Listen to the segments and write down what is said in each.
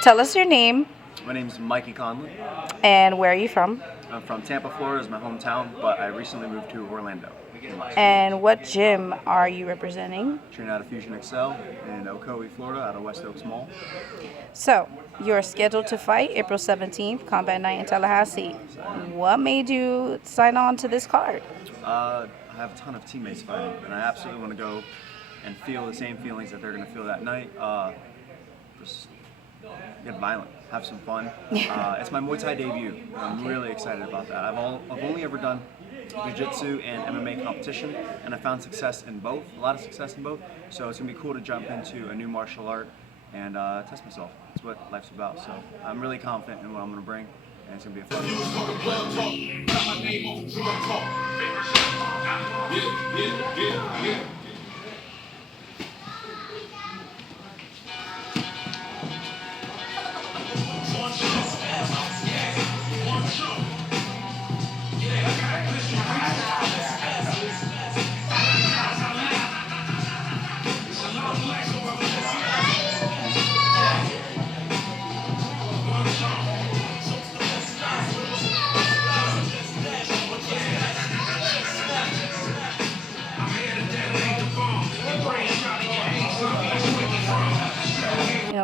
Tell us your name My name is Mikey Conlon. and where are you from? I'm from Tampa, Florida, is my hometown, but I recently moved to Orlando. And what gym are you representing? Train out of Fusion Excel in Ocoee, Florida, out of West Oaks Mall. So, you're scheduled to fight April 17th, Combat Night in Tallahassee. What made you sign on to this card? I have a ton of teammates fighting, and I absolutely want to go and feel the same feelings that they're going to feel that night. Just get violent, have some fun. It's my Muay Thai debut. I'm really excited about that. I've only ever done jiu-jitsu and MMA competition, and I found success in both, a lot of success in both. So it's gonna be cool to jump into a new martial art and test myself. That's what life's about. So I'm really confident in what I'm gonna bring, and it's gonna be a fun.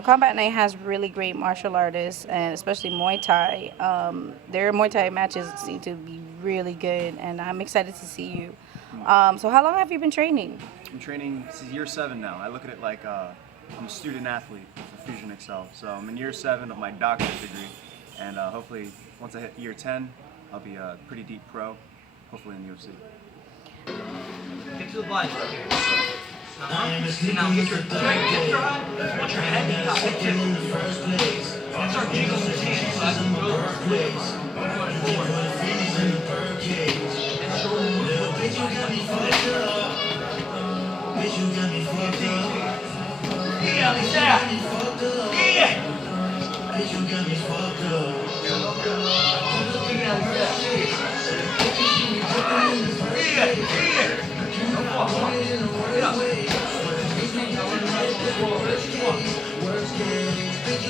Combat Night has really great martial artists, and especially Muay Thai. Their Muay Thai matches seem to be really good, and I'm excited to see you. So, how long have you been training? I'm training, this is year 7 now. I look at it like I'm a student athlete for Fusion Excel. So I'm in year 7 of my doctorate degree, and hopefully once I hit year 10, I'll be a pretty deep pro, hopefully in the UFC. Get to the body. Now get your want your head to top it too. And start jiggling his hands so I can go forward. Yeah,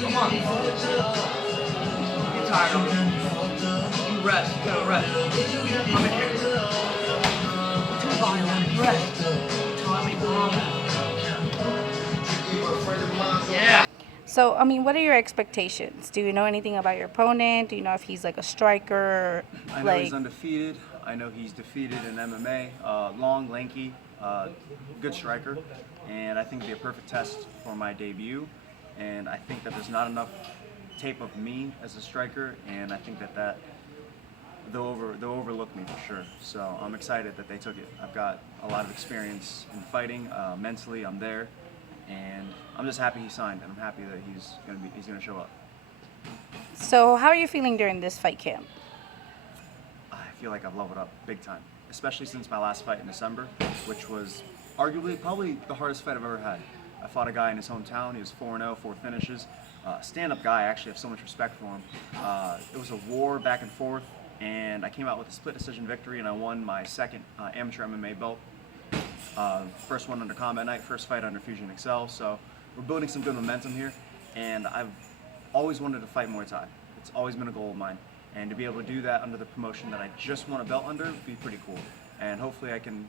come on. Get tired of it. You rest. You gotta rest. Come in here. Too violent. Rest. Tommy Palmer. Yeah. So, what are your expectations? Do you know anything about your opponent? Do you know if he's like a striker? I know he's undefeated. I know he's defeated in MMA. Long, lanky, good striker. And I think it'd be a perfect test for my debut. And I think that there's not enough tape of me as a striker, and I think that they'll overlook me for sure. So I'm excited that they took it. I've got a lot of experience in fighting. Mentally, I'm there, and I'm just happy he signed, and I'm happy that he's gonna show up. So, how are you feeling during this fight camp? I feel like I've leveled up big time, especially since my last fight in December, which was arguably probably the hardest fight I've ever had. I fought a guy in his hometown. He was 4-0, 4 finishes. Stand-up guy. I actually have so much respect for him. It was a war back and forth, and I came out with a split decision victory, and I won my second amateur MMA belt. First one under Combat Night, first fight under Fusion Excel. So we're building some good momentum here, and I've always wanted to fight Muay Thai. It's always been a goal of mine, and to be able to do that under the promotion that I just won a belt under would be pretty cool. And hopefully I can,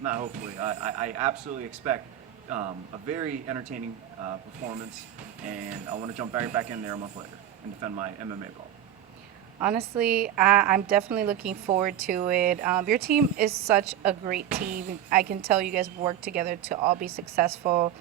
not hopefully, I absolutely expect a very entertaining performance, and I want to jump right back in there a month later and defend my MMA belt. Honestly, I'm definitely looking forward to it. Your team is such a great team. I can tell you guys work together to all be successful.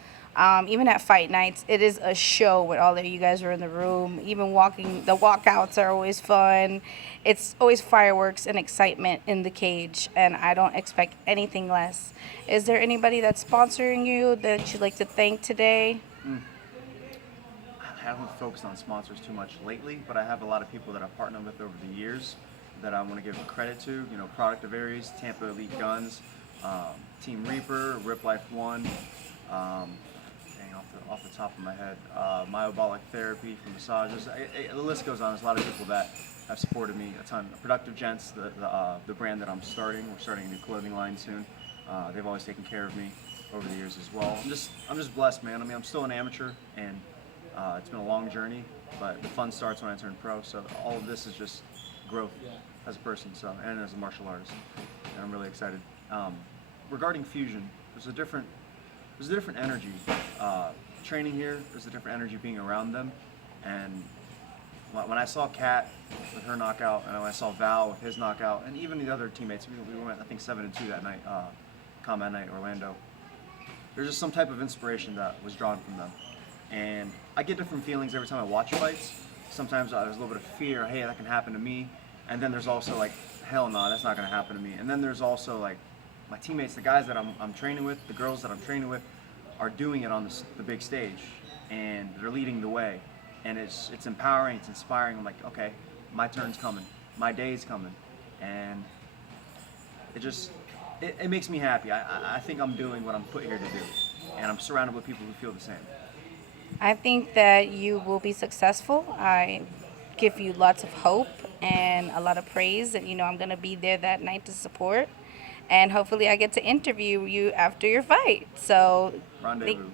Even at fight nights, it is a show when all of you guys are in the room. Even the walkouts are always fun. It's always fireworks and excitement in the cage, and I don't expect anything less. Is there anybody that's sponsoring you that you'd like to thank today? I haven't focused on sponsors too much lately, but I have a lot of people that I've partnered with over the years that I want to give credit to. Product of Aries, Tampa Elite Guns, Team Reaper, Rip Life One. Off the top of my head, myobolic therapy for massages. The list goes on. There's a lot of people that have supported me a ton. Productive Gents, the brand that I'm starting. We're starting a new clothing line soon. They've always taken care of me over the years as well. I'm just blessed, man. I'm still an amateur, and It's been a long journey, but the fun starts when I turn pro. So all of this is just growth as a person, and as a martial artist, and I'm really excited. Regarding Fusion, there's a different energy. Training here, there's a different energy being around them, and when I saw Kat with her knockout, and when I saw Val with his knockout, and even the other teammates, we went I think 7-2 that night, Combat Night Orlando. There's just some type of inspiration that was drawn from them, and I get different feelings every time I watch fights. Sometimes there's a little bit of fear, hey, that can happen to me, and then there's also like, hell no, that's not gonna happen to me. And then there's also like my teammates, the guys that I'm training with, the girls that I'm training with, are doing it on the big stage, and they're leading the way, and it's empowering, it's inspiring. I'm like, okay, my turn's coming, my day's coming, and it makes me happy. I think I'm doing what I'm put here to do, and I'm surrounded with people who feel the same. I think that you will be successful. I give you lots of hope and a lot of praise, and I'm going to be there that night to support, and hopefully I get to interview you after your fight. So Rendezvous.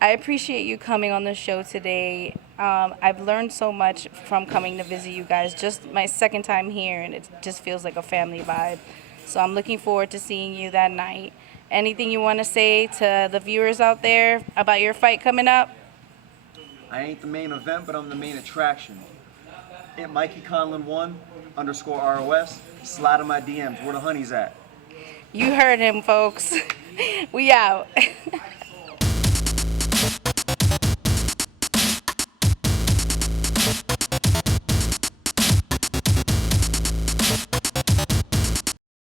I appreciate you coming on the show today. I've learned so much from coming to visit you guys. Just my second time here, and it just feels like a family vibe. So I'm looking forward to seeing you that night. Anything you want to say to the viewers out there about your fight coming up? I ain't the main event, but I'm the main attraction. At Mikey Conlon 1_ROS. Slide in my DMs. Where the honey's at? You heard him, folks. We out.